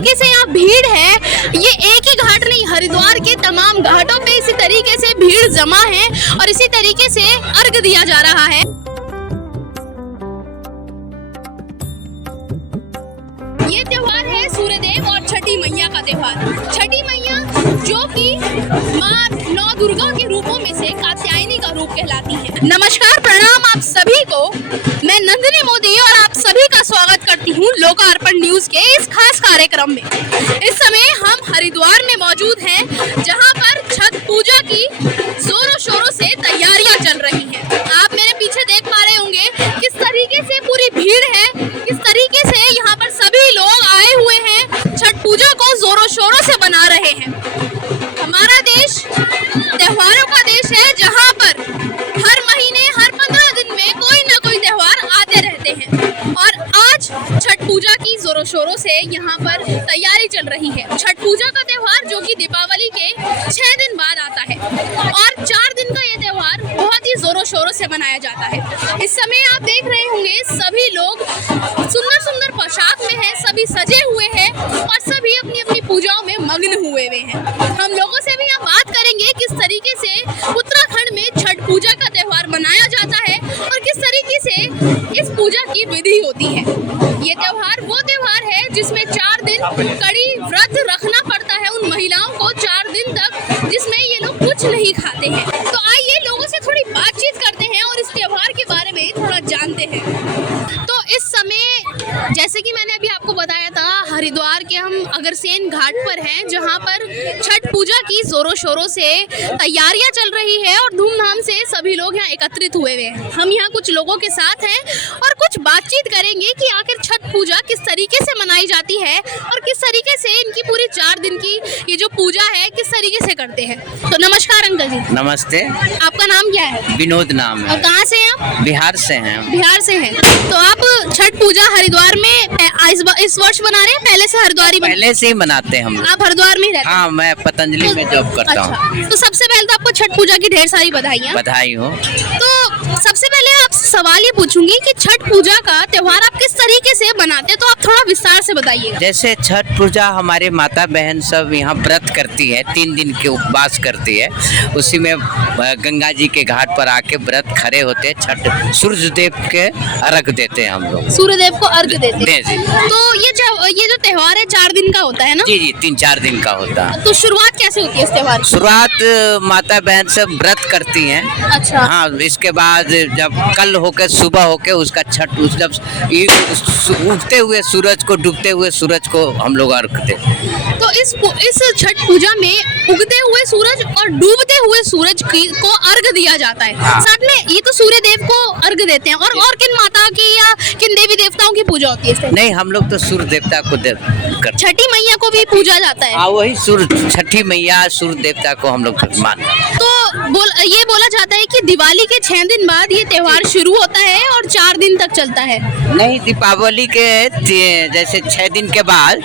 तरीके से यहाँ भीड़ है, ये एक ही घाट नहीं, हरिद्वार के तमाम घाटों पे इसी तरीके से भीड़ जमा है और इसी तरीके से अर्घ दिया जा रहा है। ये त्योहार है सूर्यदेव और छठी मैया का त्योहार। छठी मैया जो कि माँ नौ दुर्गा के रूपों में से कात्यायनी का रूप कहलाती है। नमस्कार, प्रणाम आप सभी को। मैं नंदिनी मोदी और आप सभी का स्वागत करती हूँ लोकार्पण न्यूज के इस खास कार्यक्रम में। इस समय हम हरिद्वार में मौजूद हैं, जहाँ पर छठ पूजा की जोरों शोरों से तैयारियां चल रही हैं। आप मेरे पीछे देख पा रहे होंगे किस तरीके से पूरी भीड़ है, किस तरीके से यहाँ पर सभी लोग आए हुए हैं, छठ पूजा को जोरों शोरों से मना रहे हैं। हमारा देश त्योहारों का देश है, जहाँ पर हर महीने हर 15 दिन में कोई ना कोई त्योहार आते रहते हैं और आज छठ पूजा की जोरों शोरों से यहाँ पर तैयारी चल रही है। छठ पूजा का त्योहार जो कि दीपावली के 6 दिन बाद आता है और 4 दिन का ये त्योहार बहुत ही जोरों शोरों से मनाया जाता है। इस समय आप देख रहे होंगे सभी लोग सुंदर सुंदर पोशाक में हैं, सभी सजे हुए हैं और सभी अपनी अपनी पूजाओं में मग्न हुए हैं। हम लोगों से भी यहाँ बात करेंगे किस तरीके से उत्तराखंड में छठ पूजा का त्योहार मनाया जाता है और किस तरीके से इस पूजा की विधि होती है। ये त्योहार वो त्योहार है जिसमें 4 दिन कड़ी व्रत रखना पड़ता है उन महिलाओं को, 4 दिन तक, जिसमें ये लोग कुछ नहीं खाते हैं। तो आइए लोगों से थोड़ी बातचीत करते हैं और इस त्योहार के बारे में थोड़ा जानते हैं। तो इस समय जैसे कि मैंने अभी आपको बताया था, हरिद्वार के हम अगरसेन घाट पर हैं, जहाँ पर छठ पूजा की जोरों शोरों से तैयारियां चल रही है और धूमधाम से सभी लोग यहाँ एकत्रित हुए हैं। हम यहाँ कुछ लोगों के साथ हैं और कुछ बातचीत करेंगे कि आखिर छठ पूजा किस तरीके से मनाई जाती है और किस तरीके से इनकी पूरी 4 दिन की ये जो पूजा है किस तरीके से करते हैं। तो नमस्कार अंकल जी। नमस्ते। आपका नाम क्या है? विनोद नाम है। और कहाँ से हैं आप? बिहार से हैं। बिहार से हैं। तो आप छठ पूजा हरिद्वार में इस वर्ष मना रहे हैं, पहले से हरिद्वार ही पहले से ही मनाते हैं हम लोग। आप हरिद्वार में ही रहते हैं? हाँ, मैं पतंजलि में जॉब करता हूँ। अच्छा, तो सबसे पहले तो आपको छठ पूजा की ढेर सारी बधाइयाँ। बधाई हो। तो सबसे पहले आपसे सवाल ये पूछूंगी कि छठ पूजा का त्योहार आप किस तरीके से बनाते हैं, तो आप थोड़ा विस्तार से बताइएगा। जैसे छठ पूजा हमारे माता बहन सब यहाँ व्रत करती है, 3 दिन के उपवास करती है। उसी में गंगा जी के घाट पर आके व्रत खड़े होते हैं, छठ सूर्य देव के अर्घ देते हैं हम लोग। सूर्य देव को अर्घ देते हैं। जी। तो ये जो त्योहार है 4 दिन का होता है ना? जी, 3-4 दिन का होता है। तो शुरुआत कैसे होती है इस त्योहार की? शुरुआत माता बहन सब व्रत करती हैं। अच्छा। हाँ, इसके बाद जब कल होके सुबह होके उसका छठ, जब उगते हुए सूरज को, डूबते हुए सूरज को हम लोग अर्घ देते हैं। तो इस छठ पूजा में उगते हुए सूरज और डूबते हुए सूरज को अर्घ दिया जाता है। हाँ। साथ में ये तो सूर्य देव को अर्घ देते हैं और किन माता की या किन देवी देवताओं की पूजा होती है? नहीं, हम लोग तो सूर्य देवता को छठी मैया को भी पूजा जाता है। हाँ, वही सूर्य, छठी मैया सूर्य देवता को हम लोग मानते हैं। तो ये बोला जाता है कि दिवाली के 6 दिन बाद ये त्योहार शुरू होता है और 4 दिन तक चलता है। नहीं, दीपावली के जैसे 6 दिन के बाद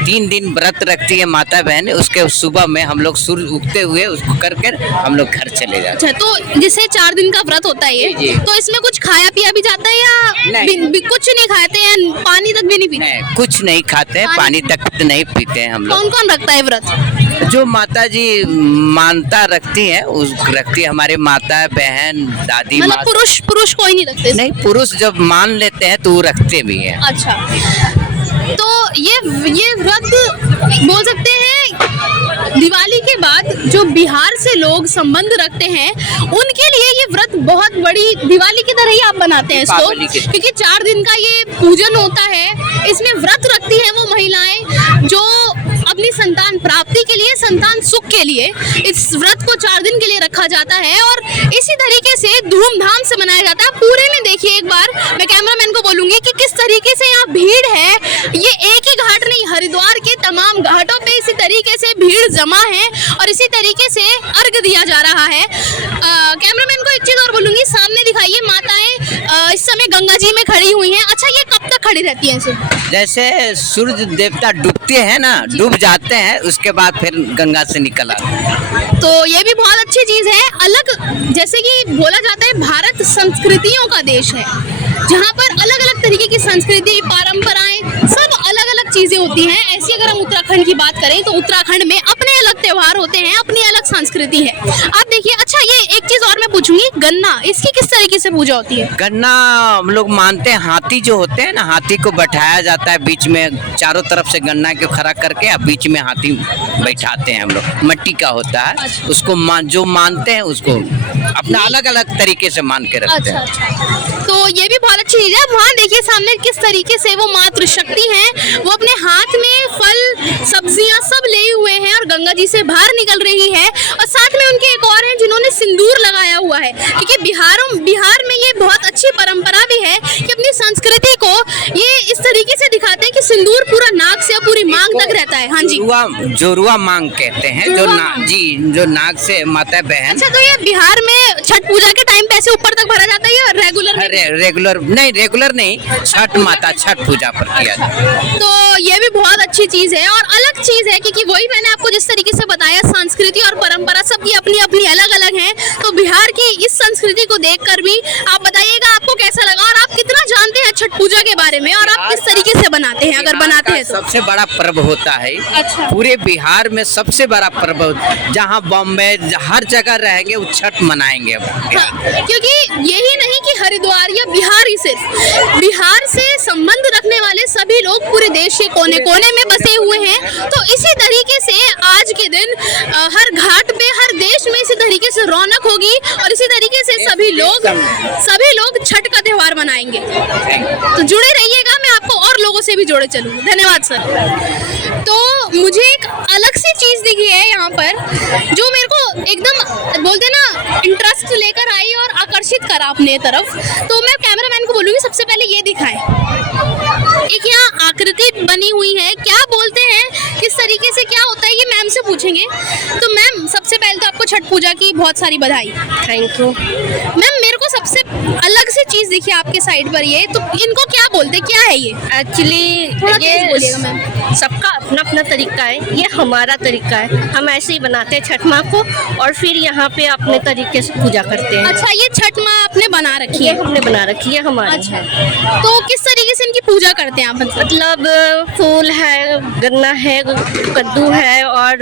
3 दिन व्रत रखती है माता बहन। उसके सुबह में हम लोग सूर्य उगते हुए उसको करके हम लोग घर चले जाते हैं। अच्छा, तो जैसे 4 दिन का व्रत होता है ये, जी। तो इसमें कुछ खाया पिया भी जाता है या कुछ नहीं खाते हैं, पानी तक भी नहीं पीते? नहीं, कुछ नहीं खाते हैं, पानी तक नहीं पीते हैं हम लोग। कौन कौन रखता है व्रत? जो माता जी मानता रखती है, उस रखती है हमारे माता बहन दादी। मतलब पुरुष कोई नहीं रखते? नहीं, पुरुष जब मान लेते हैं तो वो रखते भी हैं। अच्छा, तो ये व्रत बोल सकते हैं दिवाली के बाद जो बिहार से लोग संबंध रखते हैं उनके लिए ये व्रत बहुत बड़ी दिवाली की तरह ही आप बनाते हैं इसको, क्योंकि 4 दिन का ये पूजन होता है। इसमें व्रत रखती हैं वो महिलाएं जो अपनी संतान प्राप्ति के लिए, संतान सुख के लिए इस व्रत को 4 दिन के लिए रखा जाता है और इसी तरीके से धूमधाम से मनाया जाता है। पूरे में देखिए एक बार, मैं कैमरामैन को बोलूंगी कि किस तरीके से यहाँ भीड़ है। ये एक ही घाट नहीं, हरिद्वार के तमाम घाटों पे इसी तरीके से भीड़ जमा है और इसी तरीके से अर्घ दिया जा रहा है। कैमरामैन को एक चीज और बोलूंगी, सामने दिखाइए माताएं इस समय गंगा जी में खड़ी हुई हैं। अच्छा, ये कब तक खड़ी रहती हैं ऐसे? जैसे सूर्य देवता डूबते हैं ना, डूब जाते हैं, उसके बाद फिर गंगा से निकल आते हैं। तो ये भी बहुत अच्छी चीज है। अलग, जैसे कि बोला जाता है भारत संस्कृतियों का देश है, जहाँ पर अलग अलग तरीके की संस्कृति, परंपराएं, सब अलग अलग चीजें होती हैं, ऐसी अगर हम उत्तराखंड की बात करें तो उत्तराखंड में अपने अलग त्योहार होते हैं, अपनी अलग संस्कृति है। आप देखिए, अच्छा ये एक चीज और मैं पूछूंगी, गन्ना इसकी किस तरीके से पूजा होती है? गन्ना हम लोग मानते हैं, हाथी जो होते हैं ना, हाथी को बैठाया जाता है बीच में, चारों तरफ से गन्ना के खड़ा करके अब बीच में हाथी बैठाते हैं हम लोग, मिट्टी का होता है। उसको जो मानते हैं उसको अपना अलग अलग तरीके से मान के रखते हैं। अच्छा, तो ये भी बहुत अच्छी चीज है। वहाँ देखिए सामने किस तरीके से वो मातृशक्ति हैं, वो अपने हाथ में फल सब्जियां सब लिए हुए हैं और गंगा जी से बाहर निकल रही है। और साथ में उनके एक और हैं जिन्होंने सिंदूर लगाया हुआ है, क्योंकि बिहार में ये बहुत अच्छी परंपरा भी है कि अपनी संस्कृति को ये इस तरीके से दिखाते हैं कि सिंदूर पूरा नाक से पूरी मांग तक रहता है। हाँ जी, जोरुआ मांग कहते हैं, जो नाक से माता बहन। अच्छा, तो ये बिहार में छठ पूजा के टाइम पे ऐसे ऊपर तक भरा जाता है या रेगुलर नहीं, छठ माता छठ पूजा पर किया जाता है। तो ये भी बहुत अच्छी चीज है और अलग चीज है, क्योंकि वही मैंने आपको जिस तरीके से बताया, संस्कृति और परंपरा सबकी अपनी अपनी अलग अलग है। तो बिहार की इस संस्कृति को देखकर भी आप बताइएगा आपको कैसा लगा और आप कितना जानते हैं छठ पूजा के बारे में और आप किस तरीके से बनाते हैं, अगर बनाते हैं तो? सबसे बड़ा पर्व होता है। अच्छा। पूरे बिहार में सबसे बड़ा पर्व, जहाँ बॉम्बे हर जगह रहेंगे वो छठ मनाएंगे। हाँ, क्योंकि यही नहीं कि हरिद्वार या बिहार ही सिर्फ, बिहार से संबंध रखने वाले सभी लोग पूरे देश के कोने कोने में बसे हुए हैं। तो इसी तरीके से आज के दिन हर घाट पे, हर देश में इसी तरीके से रौनक होगी और इसी तरीके से सभी लोग छठ का त्योहार मनाएंगे। तो जुड़े रहिएगा, मैं आपको और लोगों से भी जोड़े चलूंगी। धन्यवाद सर। तो मुझे एक अलग सी चीज दिखी है यहाँ पर, जो मेरे को एकदम बोलते ना इंटरेस्ट लेकर आई और आकर्षित करा अपने तरफ। तो मैं कैमरामैन को बोलूंगी सबसे पहले ये दिखाएं। एक यहाँ आकृति बनी हुई है, क्या बोलते हैं, किस तरीके से क्या होता है, ये मैम से पूछेंगे। तो मैम, सबसे पहले तो आपको छठ पूजा की बहुत सारी बधाई। Thank you ma'am. मेरे को सबसे अलग सी चीज दिखी आपके साइड पर, ये तो इनको क्या बोलते हैं, क्या है ये? एक्चुअली थोड़ा तेज बोलिएगा मैम। सबका अपना अपना तरीका है, ये हमारा तरीका है, हम ऐसे ही बनाते हैं छठ माँ को और फिर यहाँ पे अपने तरीके से पूजा करते हैं। अच्छा, ये छठ माँ आपने बना रखी ये है? हमने बना रखी है हमारी। अच्छा, तो किस तरीके से इनकी पूजा करते हैं आप? मतलब फूल है, गन्ना है, कद्दू है और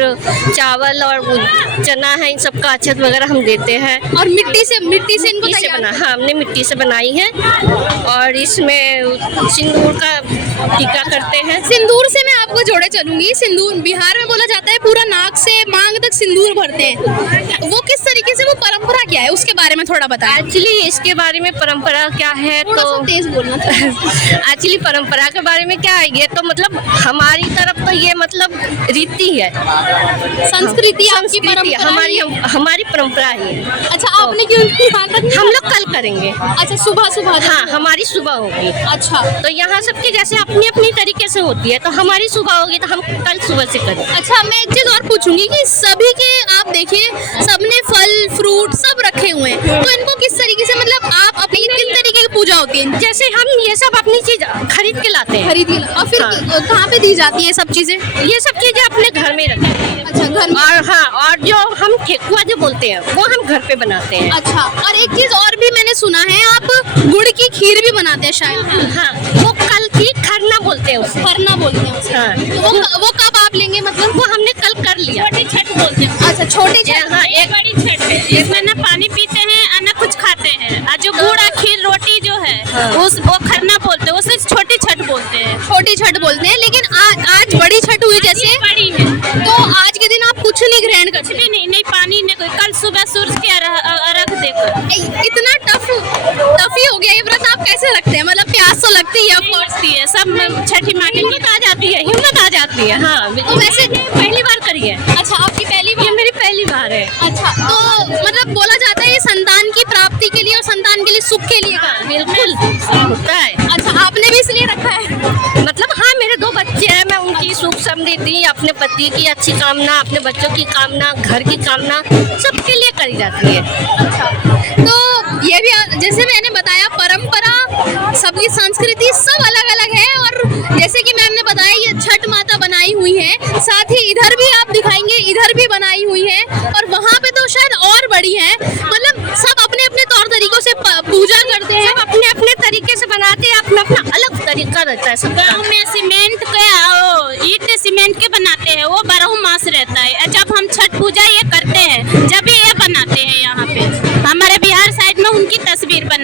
चावल और चना है, इन सबका अक्षत वगैरह हम देते हैं। और मिट्टी से इनको से बना, हाँ हमने मिट्टी से बनाई है और इसमें सिंदूर का टीका करते हैं। सिंदूर से मैं आपको जोड़े चलूंगी। सिंदूर बिहार में बोला जाता है पूरा नाक से मांग तक सिंदूर भरते हैं, वो किस तरीके से, वो परंपरा क्या है, उसके बारे में थोड़ा बताएं। एक्चुअली इसके बारे में परंपरा क्या है, थोड़ा सा तेज बोलना था। एक्चुअली परंपरा के बारे में क्या है, ये तो मतलब हमारी तरफ तो ये मतलब रीति है, संस्कृति हमारी परंपरा है। अच्छा, आपने क्यों हम लोग कल करेंगे। अच्छा, सुबह हाँ, हमारी सुबह होगी। अच्छा, तो यहाँ सबकी जैसे अपनी अपनी तरीके से होती है, तो हमारी सुबह होगी तो हम कल सुबह से करें। अच्छा, मैं एक चीज और पूछूंगी कि सभी के आप देखिए सबने फल फ्रूट सब रखे हुए हैं, तो इनको किस तरीके से, मतलब आप अपनी किस तरीके की पूजा होती है? जैसे हम ये सब अपनी चीज खरीद के लाते हैं, और फिर कहाँ पे दी जाती है सब चीजें? ये सब चीजें अपने घर में रखते हैं। अच्छा, घर में। और हाँ, और जो हम ठेकुआ जो बोलते हैं वो हम घर पे बनाते हैं। अच्छा, और एक चीज और भी मैंने सुना है, आप गुड़ की खीर भी बनाते हैं शायद? हाँ, वो कल की खरना बोलते हैं उसे। खरना बोलते हैं। हाँ, तो वो कब आप लेंगे, मतलब? वो हमने कल कर लिया। छोटी छठ बोलते हैं। अच्छा, छोटी छठ। हाँ, एक बड़ी छठ है, इसमें ना पानी पीते हैं और ना कुछ खाते हैं, और जो गुड़ और खीर रोटी जो है वो खरना बोलते हैं, उसे छोटी छठ बोलते हैं। छोटी छठ बोलते हैं, लेकिन आज बड़ी छठ हुई जैसे बड़ी है, तो आज के दिन आप कुछ नहीं ग्रहण करते? भी नहीं पानी नहीं, कोई कल सुबह सूरज के अर्घ देकर। इतना टफ ही हो गया ये व्रत, आप कैसे रखते हैं? मतलब प्यास तो लगती है, सब छठी माँ की हिम्मत आ जाती है। हाँ, तो वैसे पहली बार करी है। अच्छा, आपकी पहली बार? ये मेरी पहली बार है। अच्छा, तो मतलब बोला जाता है ये संतान की प्राप्ति के लिए और संतान के लिए, सुख के लिए। बिल्कुल होता है। अच्छा, आपने भी इसलिए रखा है? मतलब हाँ, मेरे 2 बच्चे हैं, मैं उनकी सुख समृद्धि, अपने पति की अच्छी कामना, अपने बच्चों की कामना, घर की कामना, सबके लिए करी जाती है। अच्छा, तो ये भी जैसे मैंने बताया, परंपरा सबकी संस्कृति सब अलग अलग है और जैसे कि मैम ने बताया ये छठ माता बनाई हुई है, साथ ही इधर भी आप दिखाएंगे, इधर भी बनाई हुई है और वहाँ पे तो शायद और बड़ी है। मतलब सब अपने अपने तौर तरीकों से पूजा करते हैं, सब अपने अपने तरीके से बनाते हैं, अपना अपना अलग तरीका रहता है। सब गाँव में सीमेंट का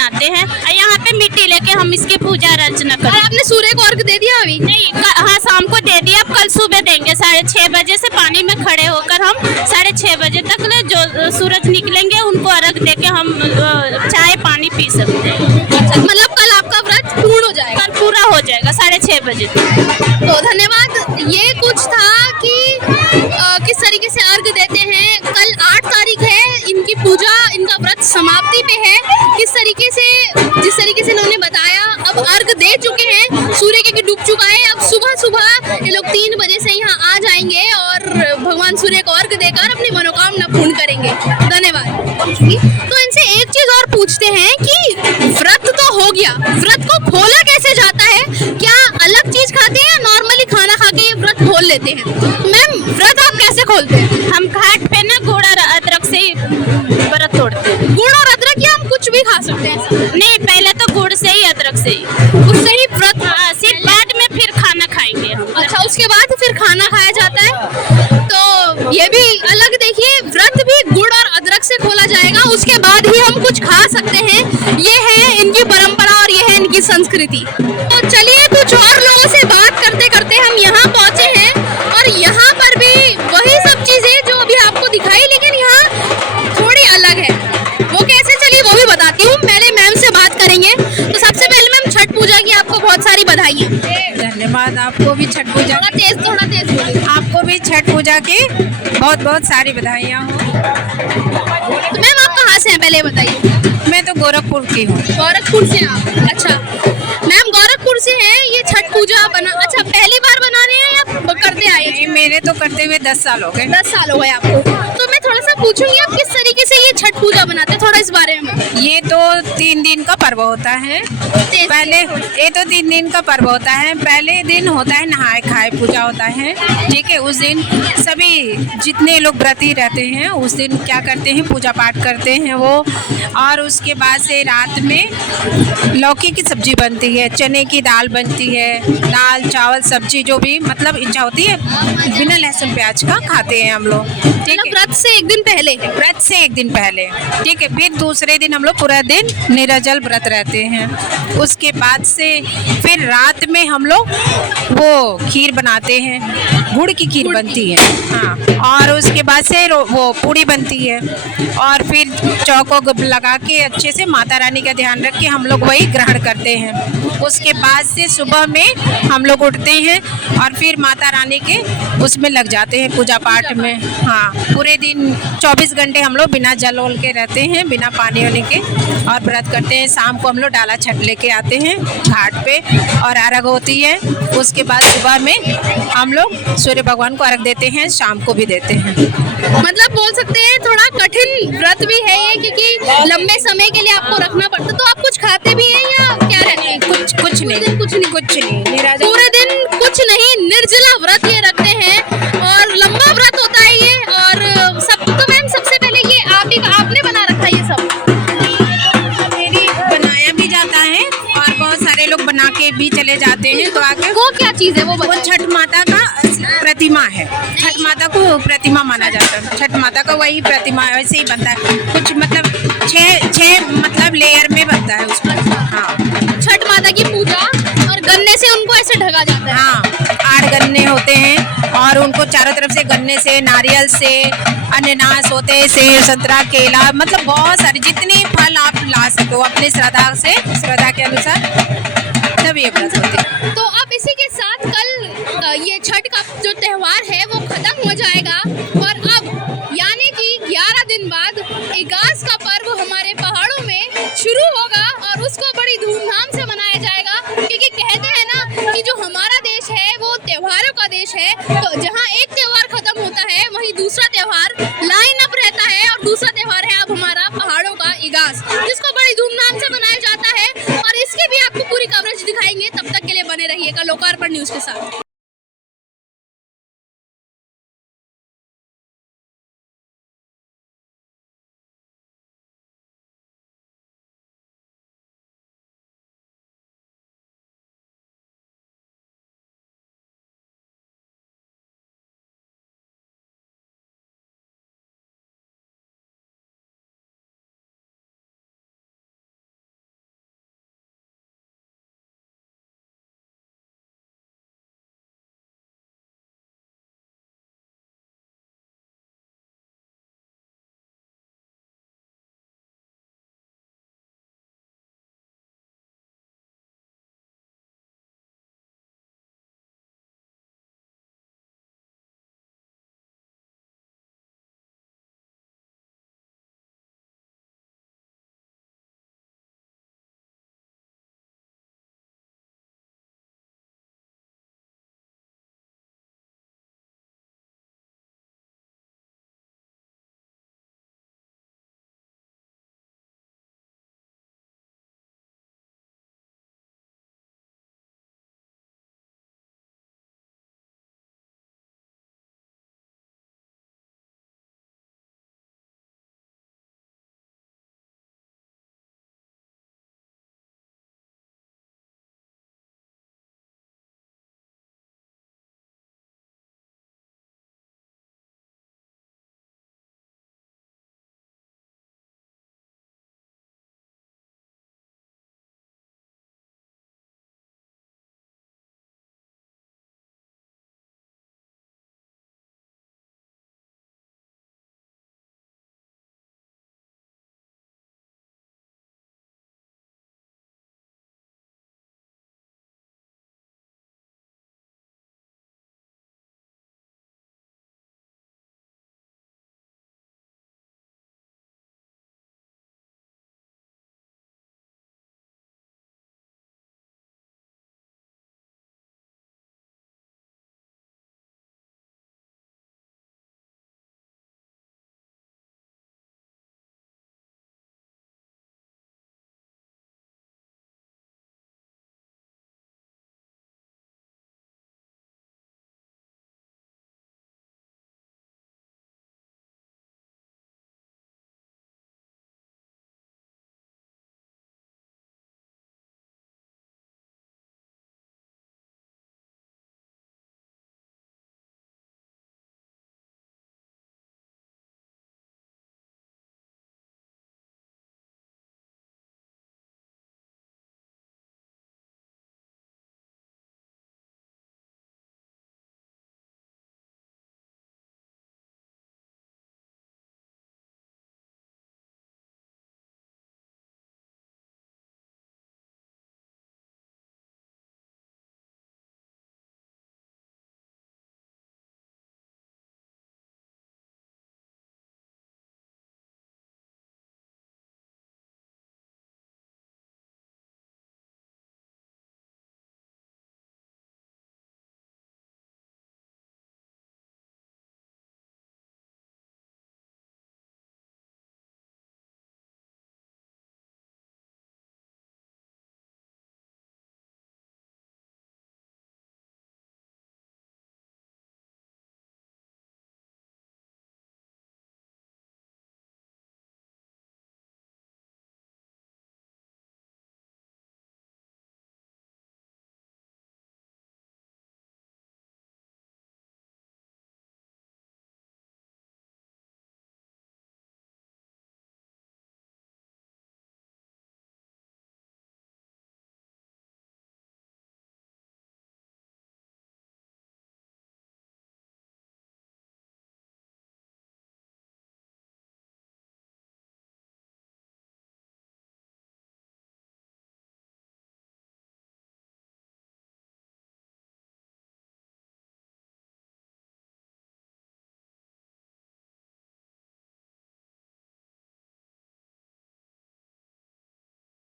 बनाते हैं और यहाँ पे मिट्टी लेके हम इसकी पूजा अर्चना और करते हैं। आपने सूर्य को अर्घ दे दिया अभी? नहीं, हाँ शाम को दे दिया, अब कल सुबह देंगे 6:30 बजे से पानी में खड़े होकर हम 6:30 बजे तक जो सूरज निकलेंगे उनको अर्घ देके हम चाय पानी पी सकते हैं। मतलब कल आपका व्रत पूर्ण हो जाएगा? कल पूरा हो जाएगा 6:30 बजे तक। तो धन्यवाद। ये कुछ था कि किस तरीके से अर्घ देते हैं। कल 8 तारीख है, इनकी पूजा, इनका व्रत समाप्ति पे है। किस तरीके से, जिस तरीके से इन्होंने बताया, अब अर्घ दे चुके हैं, सूर्य के डूब चुका है। अब सुबह सुबह ये लोग 3 बजे से यहाँ आ जाएंगे और भगवान सूर्य को अर्घ देकर अपनी मनोकामना पूर्ण करेंगे। धन्यवाद। तो इनसे एक चीज और पूछते हैं कि व्रत तो हो गया, व्रत को खोला कैसे जाता है? क्या अलग चीज खाते हैं या नॉर्मली खाना खा के ये व्रत खोल लेते हैं? मैम, व्रत आप कैसे खोलते हैं? हम घाट पे ना गुड़ और अदरक से ही व्रत तोड़ते हैं। गुड़ और अदरक, या हम कुछ भी खा सकते हैं? नहीं, पहले तो गुड़ से ही अदरक से ही, उससे ही व्रत। सिर्फ बाद में फिर खाना खाएंगे हम। अच्छा, उसके बाद फिर खाना खाया जाता है। तो ये भी अलग, देखिए, व्रत भी गुड़ और अदरक से खोला जाएगा, उसके बाद ही हम कुछ खा सकते हैं। ये है इनकी परंपरा और ये है इनकी संस्कृति। तो चलिए, कुछ और लोगों से बात करते करते हम यहाँ पहुँचे हैं और यहाँ पर भी वही सब चीजें जो अभी आपको दिखाई, लेकिन यहाँ थोड़ी अलग है। वो कैसे, चलिए वो भी बताती हूँ। पहले मैम से बात करेंगे। तो सबसे पहले मैम, छठ पूजा की आपको बहुत सारी बधाइयाँ। धन्यवाद। आपको भी छठ पूजा, थोड़ा तेज बोलिए। आपको भी छठ पूजा की बहुत बहुत सारी बधाइयाँ हो। तो मैम, आप कहाँ से हैं पहले बताइए? मैं तो गोरखपुर की हूँ। गोरखपुर से आप? अच्छा मैम, गोरखपुर से हैं। ये छठ पूजा बना, अच्छा पहली बार बना रहे हैं या करते आए? नहीं, मेरे तो करते हुए 10 साल हो गए। 10 साल हो गए आपको। तो मैं थोड़ा सा पूछूंगी, आप किस तरीके से ये छठ पूजा बनाते हैं, थोड़ा इस बारे में। ये तो 3 दिन का पर्व होता है। पहले ये तो 3 दिन का पर्व होता है। पहले दिन होता है नहाए खाए पूजा होता है, ठीक है। उस दिन सभी जितने लोग व्रती रहते हैं उस दिन क्या करते हैं, पूजा पाठ करते हैं वो। और उसके बाद से रात में लौकी की सब्जी बनती है, चने की दाल बनती है, दाल चावल सब्जी जो भी मतलब इच्छा होती है, बिना लहसुन प्याज का खाते हैं हम लोग, ठीक है। व्रत से एक दिन पहले? व्रत से एक दिन पहले, ठीक है। फिर दूसरे दिन हम लोग पूरा दिन निराजल व्रत रहते हैं। उसके बाद से फिर रात में हम लोग वो खीर बनाते हैं, गुड़ की खीर बनती है, हाँ। और उसके बाद से वो पूड़ी बनती है और फिर चौको लगा के अच्छे से माता रानी का ध्यान रख के हम लोग वही ग्रहण करते हैं। उसके बाद से सुबह में हम लोग उठते हैं और फिर माता रानी के उसमें लग जाते हैं पूजा पाठ में, हाँ। पूरे दिन 24 घंटे हम लोग बिना जल ओल के रहते हैं, बिना पानी वानी के, और व्रत करते हैं। शाम को हम लोग डाला छठ लेके आते हैं घाट पे और अर्घ होती है। उसके बाद सुबह में हम लोग सूर्य भगवान को अर्घ देते हैं, शाम को भी देते हैं। मतलब बोल सकते हैं थोड़ा कठिन व्रत भी है ये, क्योंकि लंबे समय के लिए आपको रखना पड़ता है। तो आप कुछ खाते भी हैं या क्या रहते हैं? कुछ नहीं निराजल, पूरे दिन कुछ नहीं, निर्जला व्रत ये रखते हैं और लंबा व्रत होता है ये। और सब तो मैम, सबसे पहले ये आपने बना रखा है ये सब? मेरी बनाया भी जाता है और बहुत सारे लोग बना के भी चले जाते हैं। तो आके वो क्या चीज़ है वो वो बताइए। छठ माता का प्रतिमा है। छठ माता को प्रतिमा माना जाता है। छठ माता का वही प्रतिमा वैसे ही बनता है। कुछ मतलब छः मतलब लेयर में बनता है उसमें, हाँ। छठ माता की पूजा, और गन्ने से उनको ऐसे ढका जाता है? हाँ, 8 गन्ने होते हैं और उनको चारों तरफ से गन्ने से, नारियल से, अनानास होते हैं, सेब संतरा केला, मतलब बहुत सारे जितनी फल आप ला सको अपनी श्रद्धा से, श्रद्धा के अनुसार सब ये व्रत होते हैं। तो अब इसी के साथ कल ये छठ का जो त्योहार है वो खत्म हो जाएगा और अब यानी कि 11 दिन बाद इगास का पर्व हमारे पहाड़ों में शुरू होगा और उसको बड़ी धूमधाम से मनाया जाएगा, क्योंकि कहते हैं ना कि जो हमारा देश है वो त्योहारों का देश है। तो जहाँ एक त्योहार खत्म होता है वहीं दूसरा त्योहार लाइन अप रहता है और दूसरा त्योहार है अब हमारा पहाड़ों का इगास, जिसको बड़ी धूमधाम से मनाया जाता है और इसकी भी आपको पूरी कवरेज दिखाएंगे। तब तक के लिए बने रहिएगा लोकार्पण न्यूज़ के साथ।